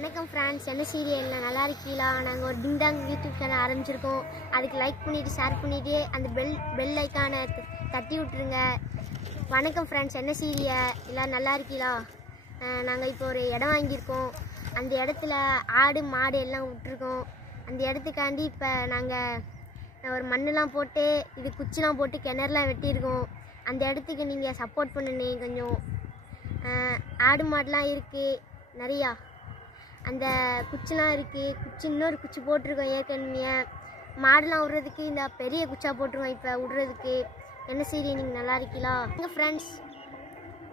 வணக்கம் ஃப்ரெண்ட்ஸ், என்ன சீரியலில் நல்லா இருக்கீங்களா? நாங்கள் ஒரு டிங்டாங் யூடியூப் சேனல் ஆரம்பிச்சிருக்கோம். அதுக்கு லைக் பண்ணிவிட்டு ஷேர் பண்ணிவிட்டு அந்த பெல் ஐக்கானை தட்டி விட்டுருங்க. வணக்கம் ஃப்ரெண்ட்ஸ், என்ன சீரியல் எல்லாம் நல்லா இருக்கீங்களா? நாங்கள் இப்போ ஒரு இடம் வாங்கியிருக்கோம். அந்த இடத்துல ஆடு மாடு எல்லாம் விட்டுருக்கோம். அந்த இடத்துக்காண்டி இப்போ நாங்கள் ஒரு மண்ணெலாம் போட்டு இது குச்சிலாம் போட்டு கிணறுலாம் வெட்டியிருக்கோம். அந்த இடத்துக்கு நீங்கள் சப்போர்ட் பண்ணணும். கொஞ்சம் ஆடு மாடுலாம் இருக்குது நிறையா. அந்த குச்சிலாம் இருக்குது. இன்னொரு குச்சி போட்டிருக்கோம். ஏற்கனவே மாடுலாம் விட்றதுக்கு இந்த பெரிய குச்சா போட்டிருக்கோம். இப்போ விட்றதுக்கு என்ன சீரியல் நீங்கள் நல்லா இருக்கீங்களா?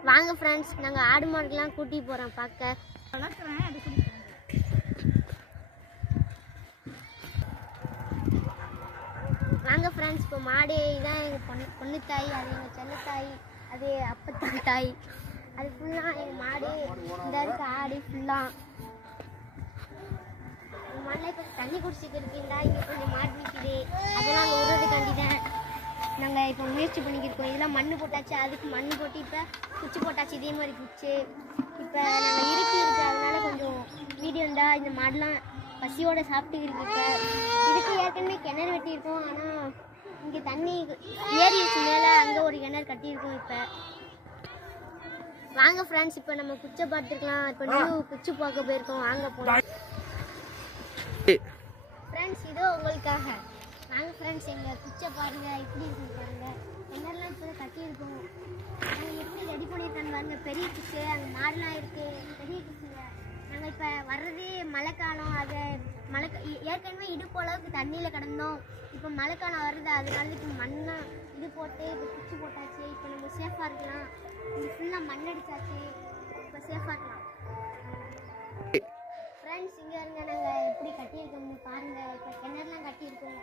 வாங்க ஃப்ரெண்ட்ஸ், நாங்கள் ஆடு மாடுக்கெலாம் கூட்டிகிட்டு போகிறோம் பார்க்க. வாங்க ஃப்ரெண்ட்ஸ், இப்போ மாடு இதான் எங்கள் பொண்ணு தாய், அது எங்கள் செல்லத்தாய், அது அப்பத்தாய் தாய். அது ஃபுல்லாக எங்கள் மாடு. இந்த இருக்க ஆடு ஃபுல்லாக மாடெலாம் இப்போ தண்ணி குடிச்சிட்டு இருக்கீங்களா? இங்கே கொஞ்சம் மாடு நிற்கிது. அதெல்லாம் அங்கே விடுறதுக்காண்டி தான் நாங்கள் இப்போ முயற்சி பண்ணிக்கிருக்கோம். இதெல்லாம் மண் போட்டாச்சு, அதுக்கு மண் போட்டு இப்போ குச்சி போட்டாச்சு. இதே மாதிரி குச்சி இப்போ நாங்கள் இருக்கு அதனால கொஞ்சம் வீடியோ இருந்தால் இந்த மாடெலாம் பசியோடு சாப்பிட்டு இருக்கு. இப்போ இதுக்கு ஏற்கனவே கிணறு வெட்டியிருக்கோம். ஆனால் இங்கே தண்ணி ஏறி வச்சு மேலே அங்கே ஒரு கிணறு கட்டியிருக்கோம். இப்போ வாங்க ஃப்ரெண்ட்ஸ், இப்போ நம்ம குச்சை பார்த்துருக்கலாம். இப்போ நியூ குச்சி பார்க்க போயிருக்கோம். வாங்க போகலாம் ஃப்ரெண்ட்ஸ். இதோ உங்களுக்காக வாங்க ஃப்ரெண்ட்ஸ், எங்கள் குச்சை பாருங்கள் எப்படி இருக்குன்னு பாருங்கள். கிணறுலாம் இப்போ கட்டியிருக்கோம். நாங்கள் எப்படி ரெடி பண்ணியிருக்கான்னு பாருங்கள். பெரிய குச்சி, அங்கே மாடுலாம் இருக்குது. பெரிய குச்சிங்க. நாங்கள் இப்போ வர்றதே மழைக்காலம். அதை ஏற்கனவே இடுப்பு அளவுக்கு தண்ணியில் கிடந்தோம். இப்போ மழைக்காலம் வருது, அதனால இப்போ மண்ணை இது போட்டு இப்போ குச்சி போட்டாச்சு. இப்போ நம்ம சேஃபாக இருக்கலாம். இது ஃபுல்லாக மண் அடித்தாச்சு. இப்போ சேஃபாக இருக்கலாம் ஃப்ரெண்ட்ஸ். இங்கே இருங்க, நாங்கள் எப்படி கட்டியிருக்கோம்னு பாருங்கள். இப்போ கிணறுலாம் கட்டியிருக்கோம்.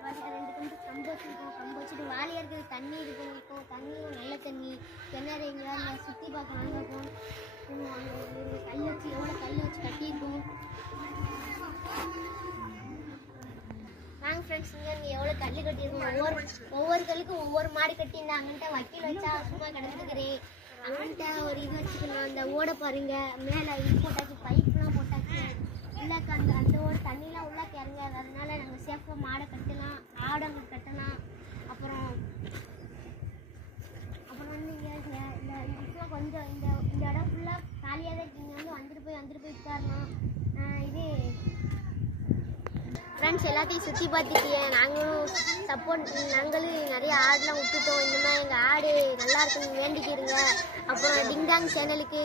பாருங்கள், 2 கம்பு வச்சுருக்கோம். கம்பு வச்சுட்டு வாலியாக இருக்குது. தண்ணி இருக்கும். இப்போ தண்ணியும் நல்ல தண்ணி. கிணறு எங்கே சுற்றி பார்க்க வாங்கிருக்கோம். அங்கே கல் வச்சு எவ்வளோ கல் வச்சு கட்டியிருக்கோம். வாங்க ஃப்ரெண்ட்ஸ், இங்கே எவ்வளோ கல் கட்டியிருக்கோம். ஒவ்வொரு கல்லுக்கும் ஒவ்வொரு மாடு கட்டியிருந்தாங்கன்ட்டு வக்கீல் வச்சா சும்மா கிடந்துக்கிறேன். அங்கிட்ட ஒரு இது வச்சுக்கணும். அந்த ஓடை பாருங்க, மேலே இது போட்டாச்சு, பைப்லாம் போட்டாச்சு. உள்ளாக்க அந்த ஓட தண்ணிலாம் உள்ளாக்க இறங்காது. அதனால நாங்கள் சேஃபாக மாடை கட்டலாம், ஆடு அங்கே கட்டலாம். அப்புறம் வந்து இங்கே இப்போலாம் கொஞ்சம் இந்த இடம் ஃபுல்லாக காலியாக தான் இருக்குது. இங்கே வந்து வந்துட்டு போய் உட்காரலாம். இது ஃப்ரெண்ட்ஸ் எல்லாத்தையும் சுற்றி பார்த்துட்டியே. நாங்களும் நிறைய ஆடுலாம் விட்டுட்டோம். இந்த மாதிரி எங்கள் ஆடு நல்லா இருக்குன்னு வேண்டிக்கிடுங்க. அப்புறம் டிங்டாங் சேனலுக்கு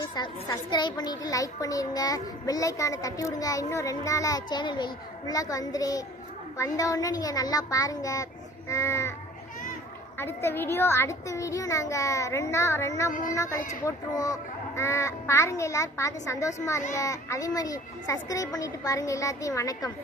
சப்ஸ்கிரைப் பண்ணிவிட்டு லைக் பண்ணிடுங்க. பெல் ஐக்கானை தட்டி விடுங்க. இன்னும் 2 நாளில் சேனல் உள்ளாக்க வந்தவுடனே நீங்கள் நல்லா பாருங்கள். அடுத்த வீடியோ நாங்கள் 2 நாள் 3 நாள் கழித்து போட்டுருவோம். பாருங்கள், எல்லோரும் பார்த்து சந்தோஷமாக இருங்க. அதே மாதிரி சப்ஸ்கிரைப் பண்ணிவிட்டு பாருங்கள் எல்லாத்தையும். வணக்கம்.